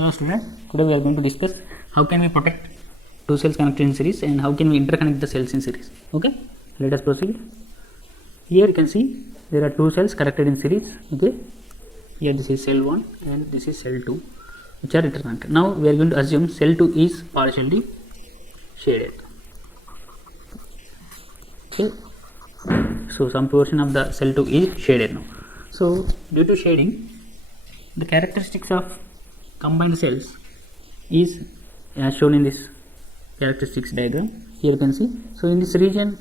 Hello student, today we are going to discuss how can we protect two cells connected in series and how can we interconnect the cells in series. Okay, let us proceed. Here you can see there are two cells connected in series. Okay, here this is cell 1 and this is cell 2 which are interconnected. Now we are going to assume cell 2 is partially shaded. Okay, so some portion of the cell 2 is shaded now. So due to shading, the characteristics of combined cells is as shown in this characteristics diagram. Here you can see, so in this region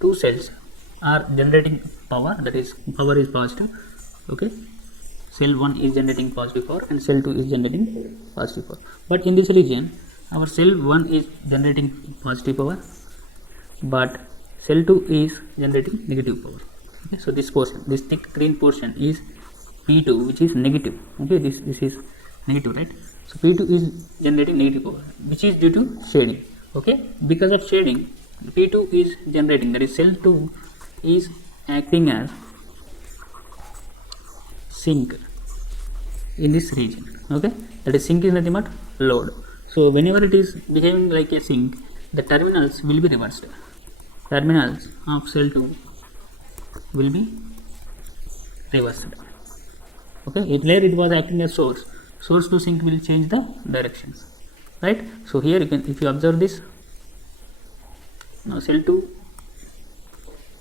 two cells are generating power, that is power is positive. Okay, cell 1 is generating positive power and cell 2 is generating positive power, but in this region our cell 1 is generating positive power but cell 2 is generating negative power. Okay, so this portion, this thick green portion is P2 which is negative. Okay, this is negative, right? So P2 is generating negative power which is due to shading. Okay, because of shading P2 is generating, that is cell 2 is acting as sink in this region. Okay, that is sink is nothing but load. So whenever it is behaving like a sink, the terminals will be reversed. Terminals of cell 2 will be reversed. Okay, earlier it was acting as source to sink will change the directions, right? So here you can, if you observe this, now cell 2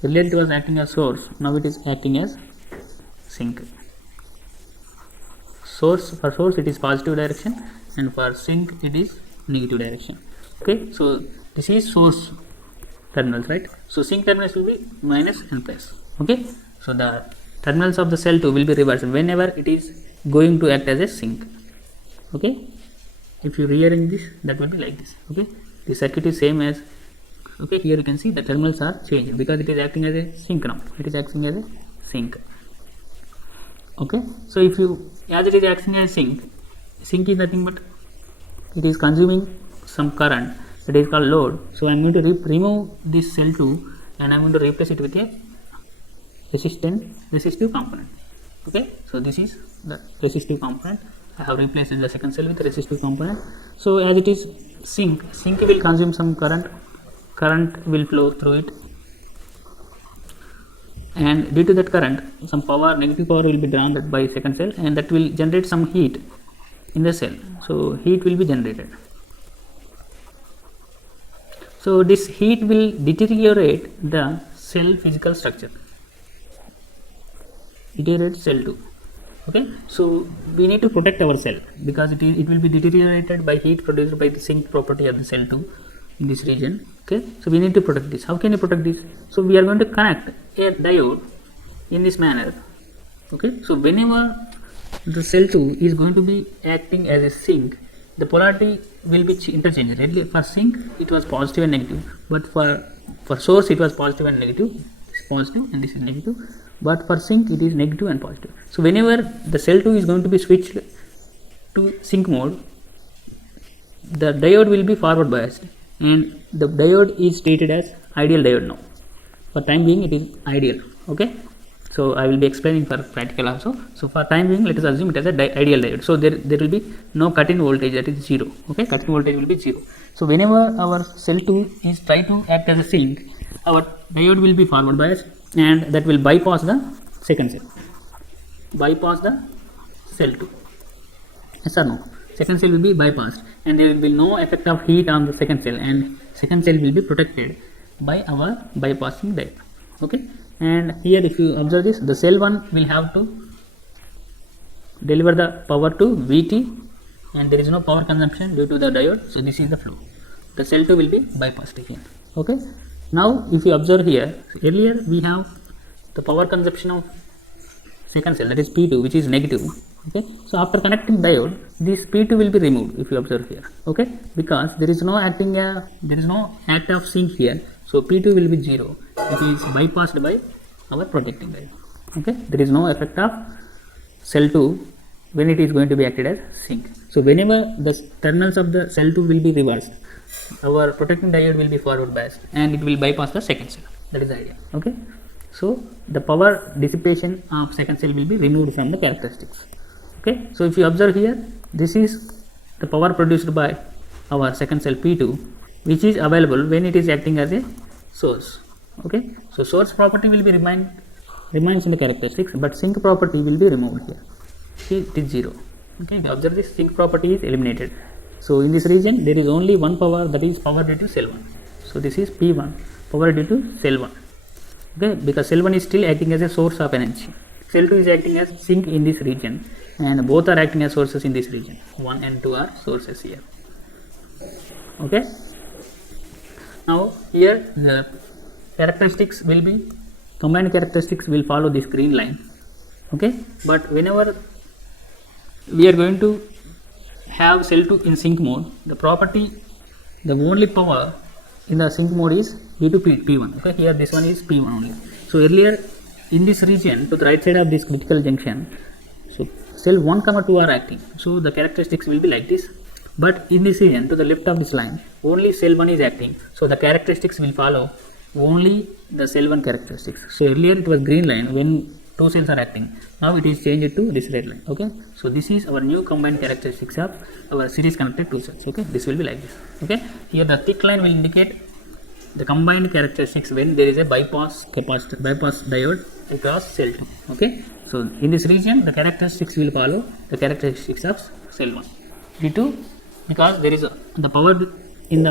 earlier it was acting as source, now it is acting as sink. For source it is positive direction and for sink it is negative direction. Okay, so this is source terminals, right? So sink terminals will be minus and plus. Okay, so the terminals of the cell 2 will be reversed whenever it is going to act as a sink. Okay, if you rearrange this, that will be like this. Okay, the circuit is same as, okay, here you can see the terminals are changed because it is acting as a sink now. It is acting as a sink. Okay, so if you, as it is acting as a sink is nothing but it is consuming some current, that is called load. So I am going to remove this cell 2 and I am going to replace it with a resistive component. Okay, so this is the resistive component. I have replaced the second cell with resistive component. So as it is sink will consume some current will flow through it, and due to that current some power, negative power will be drawn by second cell and that will generate some heat in the cell. So heat will be generated. So this heat will deteriorate the cell physical structure, deteriorate cell 2. Okay, so we need to protect our cell because it will be deteriorated by heat produced by the sink property of the cell 2 in this region. Okay, so we need to protect this. How can you protect this? So we are going to connect a diode in this manner. Okay, so whenever the cell 2 is going to be acting as a sink, the polarity will be interchanged. For sink it was positive and negative, but for source it was positive and negative. This is positive and this is negative, but for sink it is negative and positive. So whenever the cell 2 is going to be switched to sink mode, the diode will be forward biased and the diode is treated as ideal diode now. For time being it is ideal. Okay, so I will be explaining for practical also. So for time being let us assume it as a ideal diode. So there will be no cut-in voltage, that is 0. Okay, cut-in voltage will be 0. So whenever our cell 2 is try to act as a sink, our diode will be forward biased and that will bypass the second cell, bypass the cell 2. Yes or no? Second cell will be bypassed and there will be no effect of heat on the second cell and second cell will be protected by our bypassing diode. Okay, and here if you observe this, the cell 1 will have to deliver the power to Vt and there is no power consumption due to the diode. So this is the flow. The cell 2 will be bypassed again. Okay, now if you observe here, earlier we have the power consumption of second cell, that is P2, which is negative. Okay, so after connecting diode, this P2 will be removed if you observe here. Okay, because there is no act of sink here, so P2 will be 0. It is bypassed by our protecting diode. Okay, there is no effect of cell 2 when it is going to be acted as sink. So whenever the terminals of the cell 2 will be reversed, our protecting diode will be forward biased and it will bypass the second cell. That is the idea. Okay, so the power dissipation of second cell will be removed from the characteristics. Okay, so if you observe here, this is the power produced by our second cell P2, which is available when it is acting as a source. Okay, so source property will be remains in the characteristics, but sink property will be removed here. See, it is 0. Okay, observe this, sink property is eliminated. So in this region there is only one power, that is power due to cell 1. So this is P1, power due to cell 1. Okay, because cell 1 is still acting as a source of energy. Cell 2 is acting as sink in this region, and both are acting as sources in this region. 1 and 2 are sources here. Okay, now here the characteristics will be, combined characteristics will follow this green line. Okay, but whenever we are going to have cell 2 in sink mode, the property, the only power in the sink mode is due to P1. Okay, here this one is P1 only. So earlier in this region, to the right side of this critical junction, so cell 1, 2 are acting. So the characteristics will be like this. But in this region, to the left of this line, only cell 1 is acting. So the characteristics will follow only the cell 1 characteristics. So earlier it was green line when 2 cells are acting. Now it is changed to this red line. Okay, so this is our new combined characteristics of our series connected 2 cells. Okay, this will be like this. Okay, here the thick line will indicate the combined characteristics when there is a bypass capacitor, bypass diode across cell 2. Okay, so in this region the characteristics will follow the characteristics of cell 1 due to, because there is the power in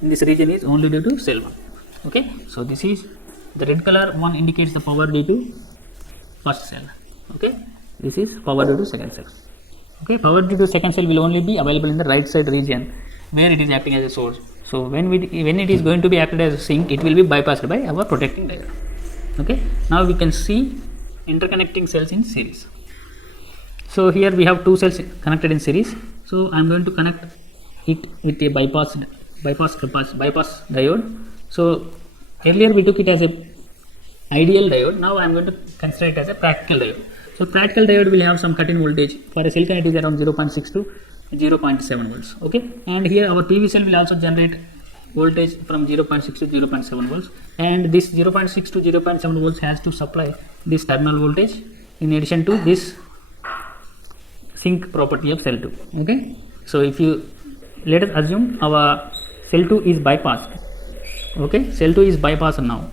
this region is only due to cell 1. Okay, so this is the red color one indicates the power due to first cell. Okay, this is power due to second cell. Okay, power due to second cell will only be available in the right side region where it is acting as a source. So when it is going to be acted as a sink, it will be bypassed by our protecting diode. Okay, now we can see interconnecting cells in series. So here we have 2 cells connected in series. So I am going to connect it with a bypass diode. So earlier we took it as a ideal diode. Now I am going to consider it as a practical diode. So practical diode will have some cut-in voltage. For a silicon it is around 0.6 to 0.7 volts. Okay, and here our PV cell will also generate voltage from 0.6 to 0.7 volts, and this 0.6 to 0.7 volts has to supply this terminal voltage in addition to this sink property of cell 2. Okay, so if you, let us assume our cell 2 is bypassed. Okay, cell 2 is bypassed now.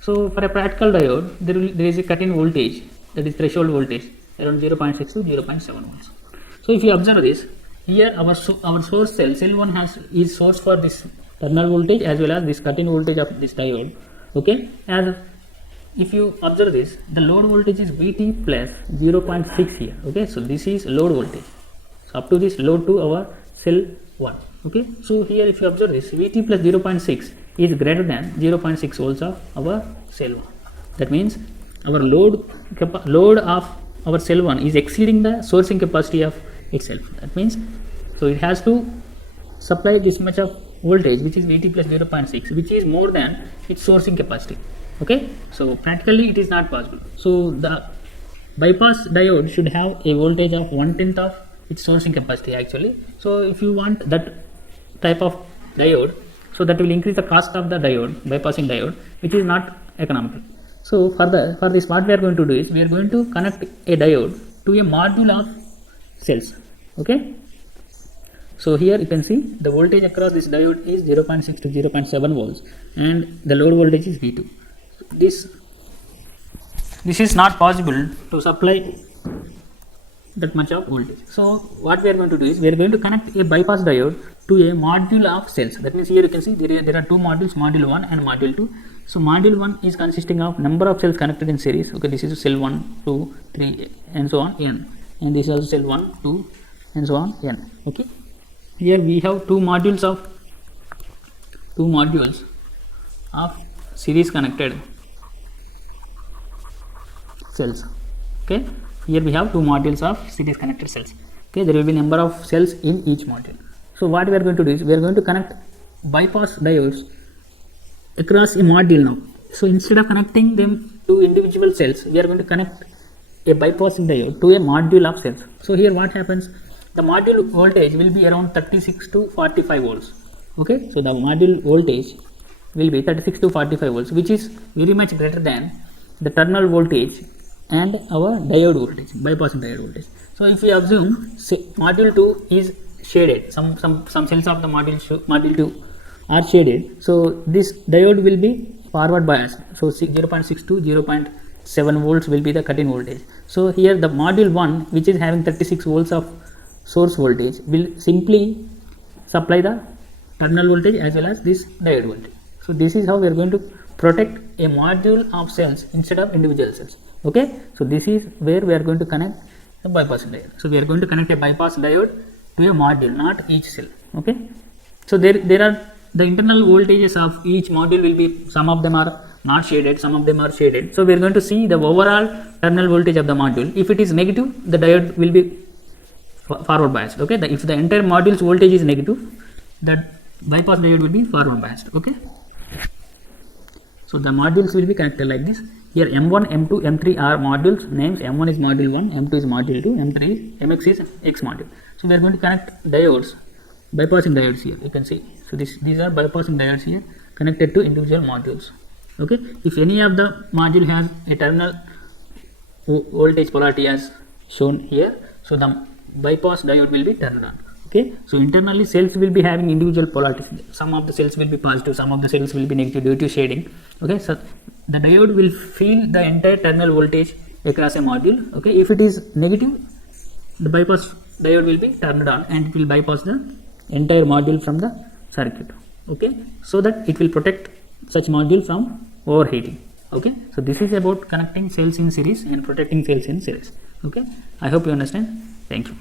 So for a practical diode there is a cut-in voltage, that is threshold voltage, around 0.6 to 0.7 volts. So if you observe this, here our source cell 1 is source for this terminal voltage as well as this cut-in voltage of this diode. Okay, as if you observe this, the load voltage is Vt plus 0.6 here. Okay, so this is load voltage. So up to this load to our cell 1. Okay, so here if you observe this, Vt plus 0.6 is greater than 0.6 volts of our cell 1. That means our load of our cell 1 is exceeding the sourcing capacity of itself. That means, so it has to supply this much of voltage, which is Vt plus 0.6, which is more than its sourcing capacity. Okay, so practically it is not possible. So the bypass diode should have a voltage of 1/10 of its sourcing capacity actually. So if you want that type of diode, so that will increase the cost of the diode, bypassing diode, which is not economical. So for this, what we are going to do is, we are going to connect a diode to a module of cells. Okay, so here you can see the voltage across this diode is 0.6 to 0.7 volts, and the load voltage is V2. This is not possible to supply that much of voltage. So what we are going to do is, we are going to connect a bypass diode to a module of cells. That means here you can see there are 2 modules, module 1 and module 2. So module 1 is consisting of number of cells connected in series. Okay, this is cell 1, 2, 3 and so on n, and this is also cell 1, 2 and so on n. Okay, here we have 2 modules of series connected cells. Okay, here we have 2 modules of series connected cells. Okay, there will be number of cells in each module. So what we are going to do is, we are going to connect bypass diodes across a module now. So instead of connecting them to individual cells, we are going to connect a bypassing diode to a module of cells. So here what happens, the module voltage will be around 36 to 45 volts. Okay, so the module voltage will be 36 to 45 volts, which is very much greater than the terminal voltage and our diode voltage, bypassing diode voltage. So if we assume say module 2 is shaded, some cells of the module 2 are shaded, so this diode will be forward biased, so 0.6 to 0.7 volts will be the cut-in voltage. So here the module 1, which is having 36 volts of source voltage, will simply supply the terminal voltage as well as this diode voltage. So this is how we are going to protect a module of cells instead of individual cells. Okay, so this is where we are going to connect the bypass diode. So we are going to connect a bypass diode to a module, not each cell. Okay, so there are the internal voltages of each module will be, some of them are not shaded, some of them are shaded. So we are going to see the overall terminal voltage of the module. If it is negative, the diode will be forward biased. Okay, if the entire module's voltage is negative, the bypass diode will be forward biased. Okay, so the modules will be connected like this. Here M1, M2, M3 are modules names. M1 is module 1, M2 is module 2, M3 is MX is X module. So we are going to connect diodes, bypassing diodes here. You can see. So these are bypassing diodes here connected to individual modules. Okay, if any of the module has a terminal voltage polarity as shown here, so the bypass diode will be turned on. Okay, so internally cells will be having individual polarities. Some of the cells will be positive, some of the cells will be negative due to shading. Okay, so the diode will feel the entire terminal voltage across a module. Okay, if it is negative, the bypass diode will be turned on and it will bypass the entire module from the circuit. Okay, so that it will protect such module from overheating. Okay, so this is about connecting cells in series and protecting cells in series. Okay, I hope you understand. Thank you.